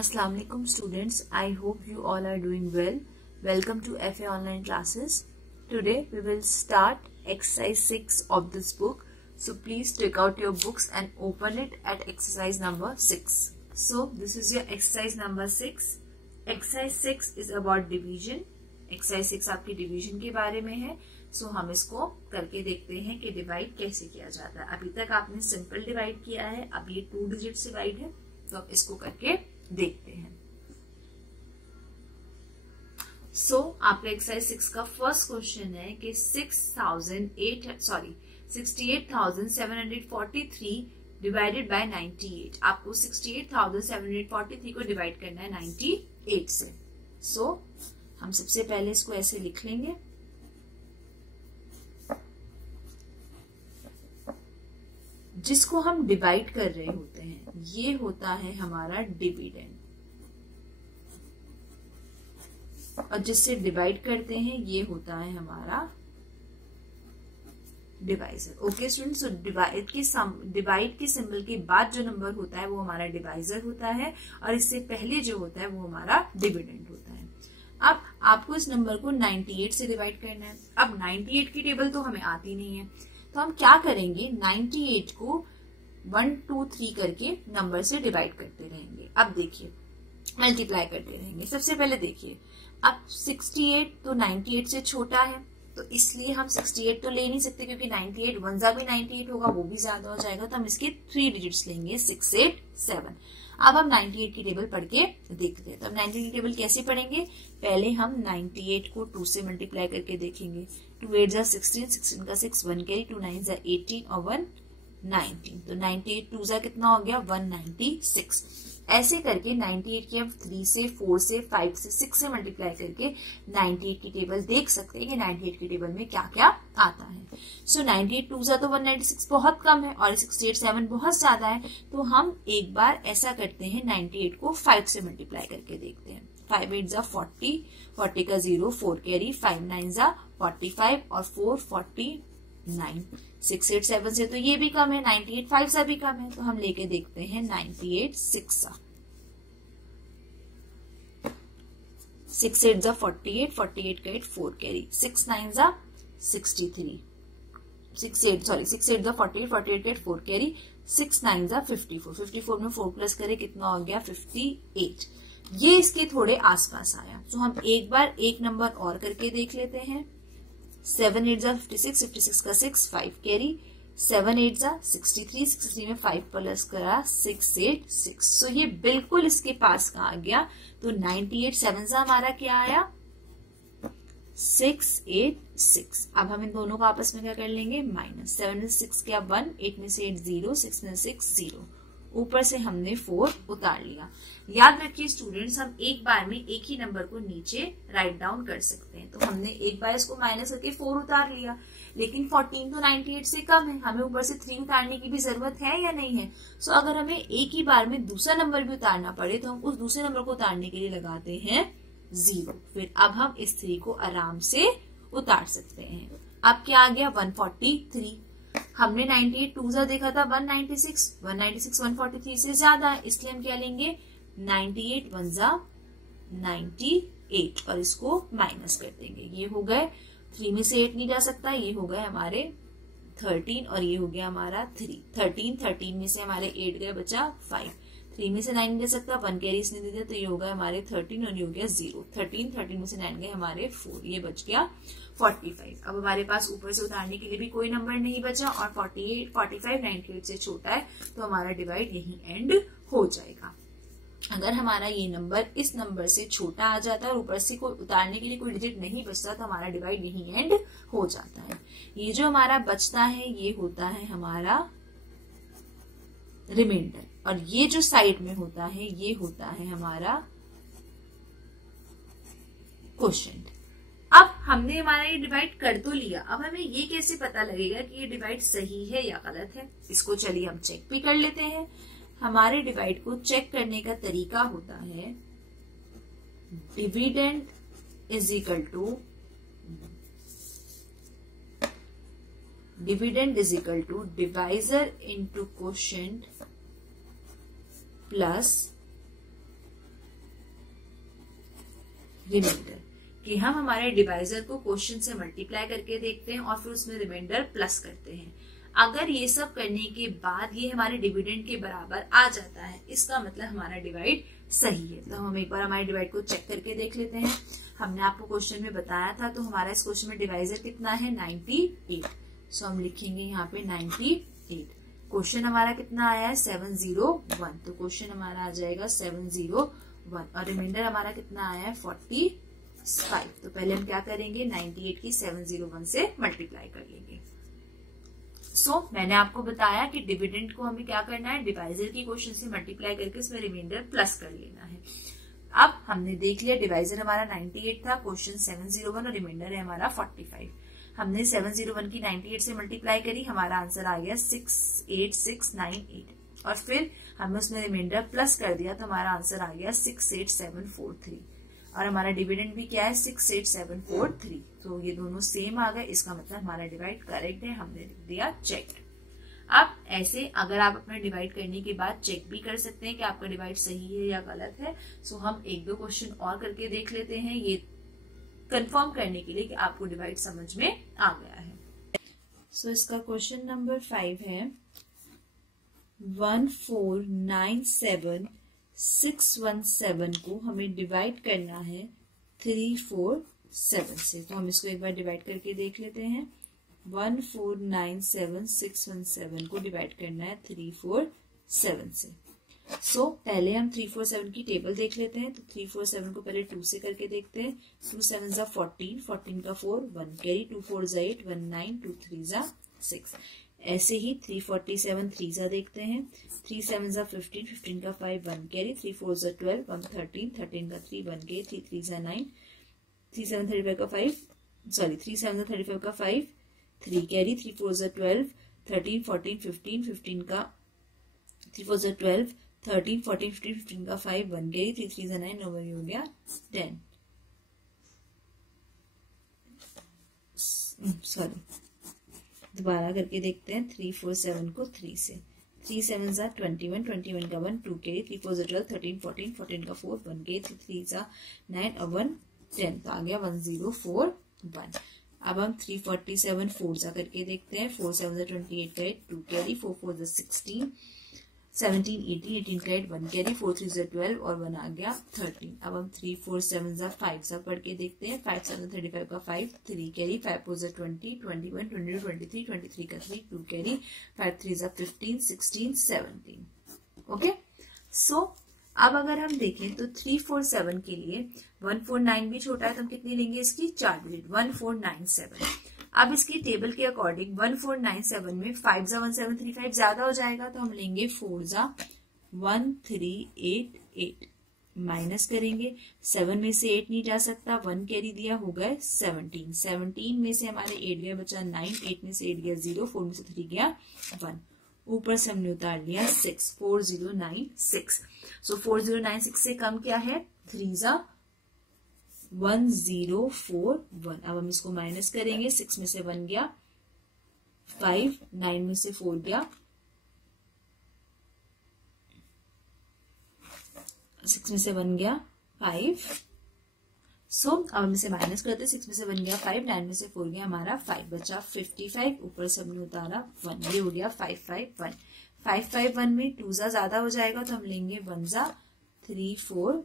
Assalamu alaikum students. I hope you all are doing well. Welcome to FA online classes. Today we will start exercise 6 of this book. So please take out your books and open it at exercise number 6. So this is your exercise number 6. Exercise 6 is about division. Exercise 6 आपकी division के बारे में है. So हम इसको करके देखते हैं कि divide कैसे किया जाता है. अभी तक आपने simple divide किया है. अब ये 2 digits divide है. तो अब इसको करके देखते हैं. आपका एक्सरसाइज 6 का फर्स्ट क्वेश्चन है कि 68,743 डिवाइडेड बाय 98. आपको 68,743 को डिवाइड करना है 98 से. हम सबसे पहले इसको ऐसे लिख लेंगे. जिसको हम डिवाइड कर रहे होते हैं ये होता है हमारा डिविडेंड, और जिससे डिवाइड करते हैं ये होता है हमारा डिवाइजर. ओके स्टूडेंट्स, डिवाइड के सिंबल के बाद जो नंबर होता है वो हमारा डिवाइजर होता है, और इससे पहले जो होता है वो हमारा डिविडेंड होता है. अब आपको इस नंबर को 98 से डिवाइड करना है. अब 98 की टेबल तो हमें आती नहीं है, तो हम क्या करेंगे, 98 को 1 2 3 करके नंबर से डिवाइड करते रहेंगे. अब देखिए मल्टीप्लाई करते रहेंगे. सबसे पहले देखिए, अब 68 तो 98 से छोटा है, तो इसलिए हम 68 तो ले नहीं सकते क्योंकि 98 1 भी 98 होगा, वो भी ज्यादा हो जाएगा. तो हम इसके 3 डिजिट्स लेंगे, 6 8 7. अब हम 98 की टेबल पढ़ के देखते हैं. तो अब 98 की टेबल कैसे पढ़ेंगे, पहले हम 98 को 2 से मल्टीप्लाई करके देखेंगे. 2 8 जा 16, 16 का 6 1 कैरी, 2 9 जा 18 और 1 19. तो 98 2 जा कितना हो गया 196. ऐसे करके 98 की हम 3 से 4 से 5 से 6 से मल्टीप्लाई करके 98 की टेबल देख सकते हैं कि 98 की टेबल में क्या क्या आता है. 98 2 जा तो 196 बहुत कम है, और 68 7 बहुत ज्यादा है. तो हम एक बार ऐसा करते हैं, 98 को 5 से मल्टीप्लाई करके देखते हैं. 5 8 जा 40, 40 का 0 4 कैरी, 5 9 जा 45 और 4 49. 6 8 7 से तो ये भी कम है, 98 5 से भी कम है. तो हम लेके देखते हैं 98 6 सा. 6 8 जा 48, 48 का 8 4 कैरी, 6 9 जा 63, 6 8 जा 48, 48 का 8 4 कैरी, 6 9 जा 54, 54 में 4 प्लस करे कितना हो गया 58. ये इसके थोड़े आसपास आया. तो हम एक बार एक नंबर और करके देख लेते हैं. 7 8 जा 56, 56 का 6 5 कैरी, 7 8 जा 63, 63 में 5 प्लस करा 6 8 6. सो ये बिल्कुल इसके पास का आ गया. तो 98 7 जा हमारा क्या आया 6 8 6. अब हम इन दोनों को आपस में क्या कर लेंगे, माइनस. 7 में 6 क्या 1, 8 में से 8 0, 6 में 6 0. ऊपर से हमने 4 उतार लिया. याद रखिए स्टूडेंट्स, हम एक बार में एक ही नंबर को नीचे राइट डाउन कर सकते हैं. तो हमने एक बार इसको माइनस करके 4 उतार लिया, लेकिन 14 तो 98 से कम है, हमें ऊपर से 3 उतारने की भी जरूरत है या नहीं है. सो अगर हमें एक ही बार में दूसरा नंबर भी उतारना पड़े तो हम उस दूसरे नंबर को उतारने के लिए लगाते हैं 0. फिर अब हम इस 3 को आराम से उतार सकते हैं. अब क्या आ गया 143. हमने 98 2 जा देखा था 196, 196 143 से ज्यादा है, इसलिए हम क्या लेंगे 98 1 जा 98 और इसको माइनस कर देंगे. ये हो गए 3 में से 8 नहीं जा सकता, ये हो गए हमारे 13 और ये हो गया हमारा 3. 13 में से हमारे 8 गए, बचा 5. 3 में से 9 नहीं जा सकता, 1 कैरी इसने दे दिया, तो ये हो गया हमारे 13 और ये हो गया 0. 13 में से 9 गए हमारे 4, ये बच गया 45. अब हमारे पास ऊपर से उतारने के लिए भी कोई नंबर नहीं बचा, और 45 98 से छोटा है, तो हमारा डिवाइड यही एंड हो जाएगा. अगर हमारा ये नंबर इस नंबर से छोटा आ जाता है और ऊपर से कोई उतारने के लिए कोई डिजिट नहीं बचता, तो हमारा डिवाइड यही एंड हो जाता है. ये जो हमारा बचता है ये होता है हमारा रिमाइंडर, और ये जो साइड में होता है ये होता है हमारा क्वोशिएंट. अब हमने हमारा ये डिवाइड कर तो लिया, अब हमें ये कैसे पता लगेगा कि ये डिवाइड सही है या गलत है. इसको चलिए हम चेक भी कर लेते हैं. हमारे डिवाइड को चेक करने का तरीका होता है, dividend is equal to divisor into quotient plus remainder, कि हम हमारे डिवाइजर को क्वेश्चन से मल्टीप्लाई करके देखते हैं और फिर उसमें रिमाइंडर प्लस करते हैं। अगर ये सब करने के बाद ये हमारे डिविडेंड के बराबर आ जाता है, इसका मतलब हमारा डिवाइड सही है। तो हम एक बार हमारे डिवाइड को चेक करके देख लेते हैं। हमने आपको क्वेश्चन में बताया था, तो हमारा इस क्वेश्चन में डिवाइजर कितना है 98। सो हम लिखेंगे यहाँ पे 98। क्वेश्चन हमारा कितना आया है 701, तो क्वेश्चन हमारा आ जाएगा 701 और रिमाइंडर हमारा कितना आया है 45। तो पहले हम क्या करेंगे 98 की 701 से मल्टीप्लाई कर लेंगे। मैंने आपको बताया कि डिविडेंड को हमें क्या करना है, डिवाइजर की क्वेश्चन से मल्टीप्लाई करके उसमें रिमाइंडर प्लस कर लेना है। अब हमने देख लिया डिवाइजर हमारा 98 था, क्वेश्चन 701 और रिमाइंडर है हमारा 45। हमने 701 की 98 से मल्टीप्लाई करी, हमारा आंसर आ गया 68698 और फिर हमने उसमें रिमाइंडर प्लस कर दिया तो हमारा आंसर आ गया 68743 और हमारा डिविडेंड भी क्या है 68743। तो ये दोनों सेम आ गए, इसका मतलब हमारा डिवाइड करेक्ट है, हमने लिख दिया चेक। अब ऐसे अगर आप अपना डिवाइड करने के बाद चेक भी कर सकते हैं कि आपका डिवाइड सही है या गलत है। हम एक दो क्वेश्चन और करके देख लेते हैं, ये कंफर्म करने के लिए कि आपको डिवाइड समझ में आ गया है। इसका क्वेश्चन नंबर 5 है 1497617 को हमें डिवाइड करना है 347 से। तो हम इसको एक बार डिवाइड करके देख लेते हैं। 1497617 को डिवाइड करना है 347 से। पहले हम 347 की टेबल देख लेते हैं। तो 347 को पहले 2 से करके देखते हैं। 2 7 जा 14, 14 का 4, 1 कैरी, 2 4 जा 8, 1 9, 2 3 जा 6। ऐसे ही 347 3 जा देखते हैं। 3 7 जा 15, 15 का 5, 1 कैरी, 3 4 जा 12, 1 13, 13 का 3, 1 कैरी, 3 3 जा 9, 3 7 35 का 5, 3 7 जा 35 का 5, 3 कैरी, 3 4 जा 12, 13 14 15, 15 का 3 4 जा 12, 13 14 15, 15 का 5, 1 कैरी, 3 3 जा 9, 9 हो गया 10। दोबारा करके देखते हैं 347 को 3 से। 3 7 जा 21, 21 का 1, 2 कैरी, 3 4 जा 12, 13 14, 14 का 4, 1 कैरी, 3 3 जा 9 और 1 10। तो आ गया 1041। अब हम 347 4 जा करके देखते हैं। 4 7 जा 28 का 8, 2 कैरी, 4 4 जा 16, 17 18, 18 का 8, 1 कैरी, 4 3 जा 12 और 1 आ गया 13। अब हम 3 4 7 जा 5 जा पढ़ के देखते हैं। 5 7 35 का 5, 3 कैरी, 5 4 जा 20, 21 22 23, 23 का 3, 2 कैरी, 5 3 जा 15, 16 17। ओके, अब अगर हम देखें तो 347 के लिए 149 भी छोटा है, तो हम कितनी लेंगे इसकी 4 डिजिट 1497। अब इसकी टेबल के अकॉर्डिंग 1497 में 5 जा 1735 ज्यादा हो जाएगा, तो हम लेंगे 4 जा 1388 माइनस करेंगे। 7 में से 8 नहीं जा सकता, 1 कैरी दिया, हो गए 17। 17 में से हमारे 8 गया, बचा 9, 8 में से 8 गया 0, 4 में से 3 गया 1, ऊपर से हमने उतार लिया 6, 4096। 4096 से कम क्या है 3 जा 1041। अब हम इसको माइनस करेंगे। 6 में से 1 गया 5, 9 में से 4 गया 6 में से 1 गया 5। अब हम इसे माइनस करते हैं। 6 में से 1 गया 5, 9 में से 4 गया हमारा 5, बचा 55, ऊपर से हमने उतारा 1, ये हो गया 551। 551 में 2 जा ज्यादा हो जाएगा, तो हम लेंगे 1 जा 3 4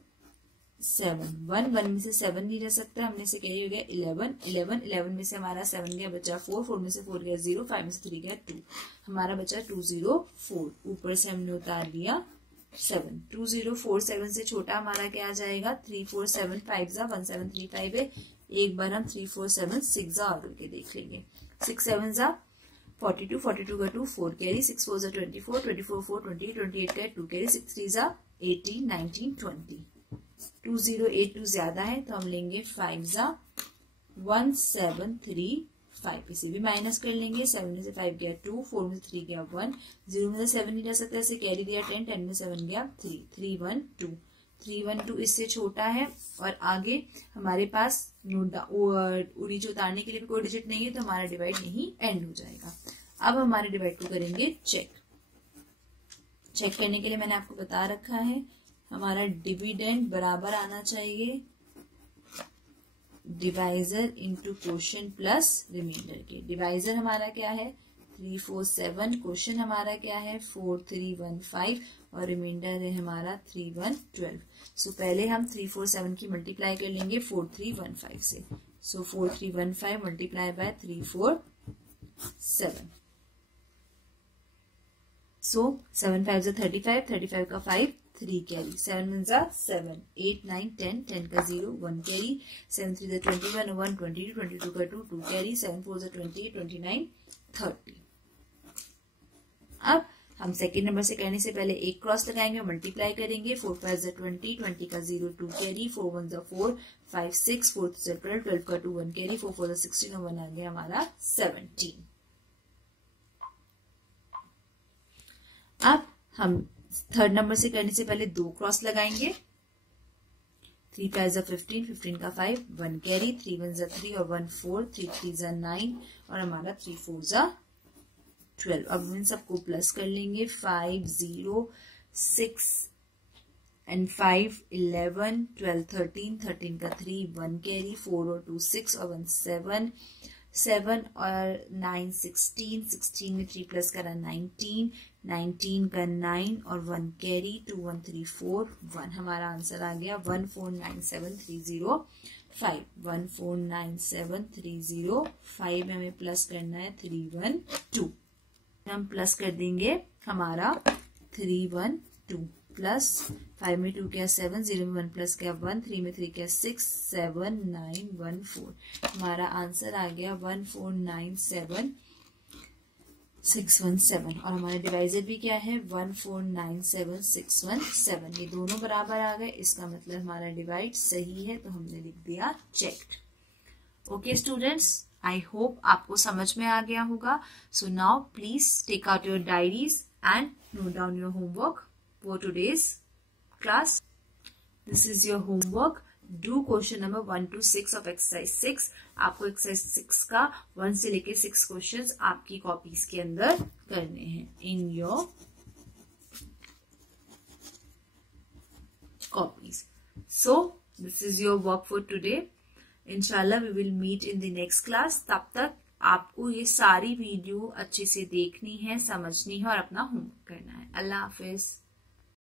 7। 1 में से 7 नहीं जा सकता, हमने से कैरी हो गया 11। 11 में से हमारा 7 गया, बचा 4, 4 में से 4 गया 0, 5 में से 3 गया 2, हमारा बचा 204, ऊपर से हमने उतार लिया 7। 2047 से छोटा हमारा क्या आ जाएगा 347, 5 जा 1735 है। एक बार हम 347 6 जा और करके देख लेंगे। 6 7 जा 42, 42 का 2, 4 कैरी, 6 4 जा 24, 24 4 20, 28 का 2 कैरी, 6 3 जा 18, 19 20। 2082 ज्यादा है, तो हम लेंगे 5 जा 1735, इसे भी माइनस कर लेंगे। 7 में से 5 गया 2, 4 में से 3 गया 1, 0 में से 7 नहीं जा सकता, इसे कैरी दिया 10, 10 में 7 गया 3, 312। 312 इससे छोटा है और आगे हमारे पास नीचे उतारने के लिए भी कोई डिजिट नहीं है, तो हमारा डिवाइड नहीं एंड हो जाएगा। अब हमारे डिवाइड को करेंगे चेक करने के लिए मैंने आपको बता रखा है हमारा डिविडेंड बराबर आना चाहिए divisor into quotient plus remainder के। डिवाइजर हमारा क्या है 347, क्वोशिएंट हमारा क्या है 4315 और रिमाइंडर है हमारा 3112। सो पहले हम 347 की मल्टीप्लाई कर लेंगे 4315 से। सो 4315 मल्टीप्लाई बाय 347। सो 7 5 35, 35 का 5 3 कैरी, 7 1 7, 8 9 10, 10 का 0 1 कैरी, 7 3 21 1 22, 22 का 2 2 कैरी, 7 4 28 29 30। अब हम सेकेंड नंबर से करने से पहले एक क्रॉस लगाएंगे और मल्टीप्लाई करेंगे। 4 5 20, 20 का 0 2 कैरी, 4 1 4 5 6, 4 3 12, 12 का 2 1 कैरी, 4 4 16 और 1 आ गया हमारा 17। अब हम थर्ड नंबर से करने से पहले दो क्रॉस लगाएंगे। 3 5 15, 15 का 5 1 कैरी, 3 1 3 और 1 4, 3 3 9 और हमारा 3 4 12। अब इन सबको प्लस कर लेंगे। 5 0 6 एंड 5 11, 12 13, 13 का 3 1 कैरी, 4 और 2 6 और 1 7, 7 और 9 16, 16 में 3 प्लस करा 19, 19 का 9 और 1 कैरी, 2 1 3 4 1। हमारा आंसर आ गया 1497305। 1497305 में हमें प्लस करना है 312। हम प्लस कर देंगे हमारा 312 प्लस 5 में 2 क्या 7, 0 में 1 प्लस क्या 1, 3 में 3 क्या 6 7 9 1 4। हमारा आंसर आ गया 1497617 और हमारा डिवाइजर भी क्या है 1497617। ये दोनों बराबर आ गए, इसका मतलब हमारा डिवाइड सही है, तो हमने लिख दिया checked. Okay students, I hope आपको समझ में आ गया होगा। So now please take out your diaries and note down your homework for today's class. This is your homework. Do question number 1 to 6 of exercise 6. आपको exercise 6 का 1 से लेके 6 questions आपकी copies के अंदर करने हैं in your copies. So this is your work for today. Inshallah we will meet in the next class. तब तक आपको ये सारी वीडियो अच्छे से देखनी है, समझनी है और अपना होमवर्क करना है। अल्लाह हाफिज।